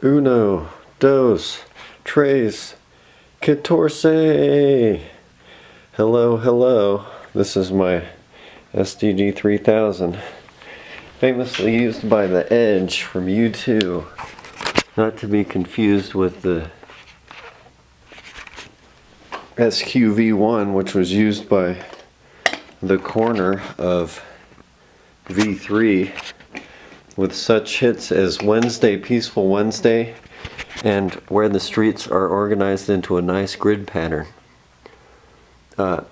Uno, dos, tres, catorce. Hello, hello. This is my sdd3000, famously used by the Edge from U2. Not to be confused with the SQV1, which was used by the corner of V3 with such hits as Wednesday, Peaceful Wednesday, and Where the Streets Are Organized into a Nice Grid Pattern.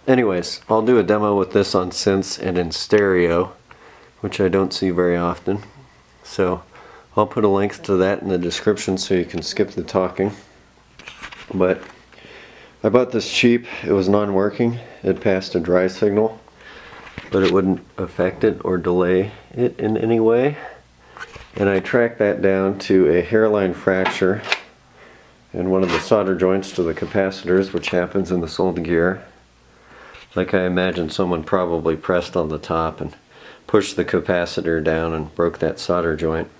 Anyways, I'll do a demo with this on synths and in stereo, which I don't see very often. So I'll put a link to that in the description so you can skip the talking. But I bought this cheap. It was non-working. It passed a dry signal, but it wouldn't affect it or delay it in any way. And I tracked that down to a hairline fracture and one of the solder joints to the capacitors, which happens in this old gear. Like I imagine someone probably pressed on the top and pushed the capacitor down and broke that solder joint.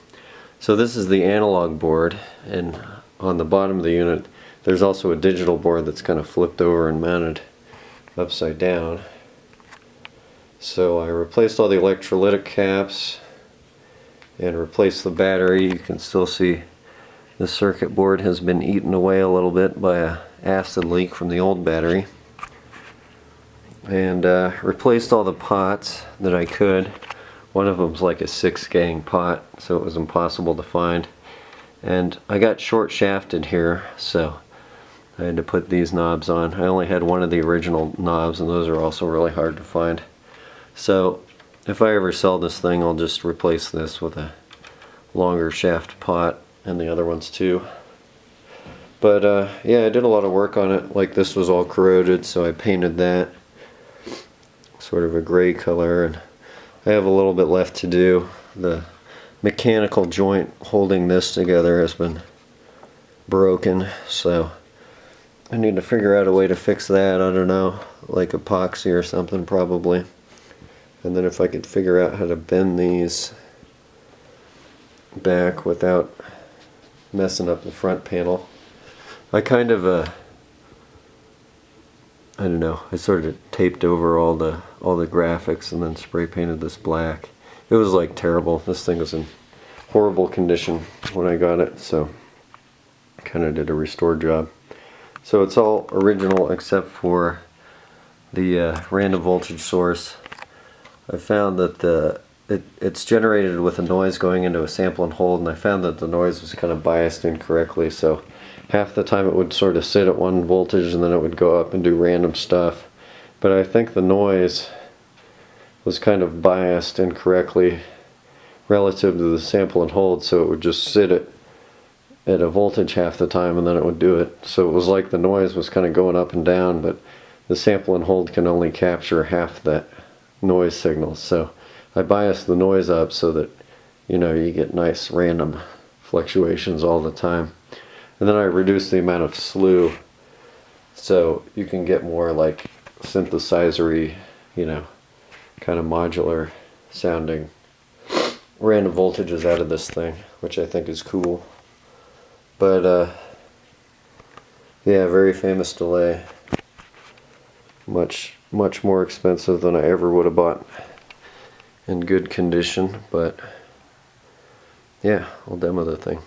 So this is the analog board, and on the bottom of the unit there's also a digital board that's kind of flipped over and mounted upside down. So I replaced all the electrolytic caps and replaced the battery. You can still see the circuit board has been eaten away a little bit by an acid leak from the old battery. And replaced all the pots that I could. One of them's like a 6-gang pot, so it was impossible to find. And I got short shafted here, so I had to put these knobs on. I only had one of the original knobs, and those are also really hard to find. So if I ever sell this thing, I'll just replace this with a longer shaft pot, and the other ones too. But yeah, I did a lot of work on it. Like, this was all corroded, so I painted that sort of a gray color, and I have a little bit left to do. The mechanical joint holding this together has been broken, so I need to figure out a way to fix that. I don't know, like epoxy or something probably. And then if I could figure out how to bend these back without messing up the front panel. I kind of I don't know, I sort of taped over all the graphics and then spray painted this black. It was like terrible. This thing was in horrible condition when I got it, so kind of did a restore job. So it's all original except for the random voltage source. I found that it's generated with a noise going into a sample and hold, and I found that the noise was kind of biased incorrectly, so half the time it would sort of sit at one voltage and then it would go up and do random stuff. But I think the noise was kind of biased incorrectly relative to the sample and hold, so it would just sit at a voltage half the time and then it would do it. So it was like the noise was kind of going up and down, but the sample and hold can only capture half that noise signal. So I biased the noise up so that, you know, you get nice random fluctuations all the time. And then I reduced the amount of slew so you can get more like synthesizer-y, you know, kind of modular sounding random voltages out of this thing, which I think is cool. But yeah, very famous delay. Much more expensive than I ever would have bought in good condition, but yeah, I'll demo the thing.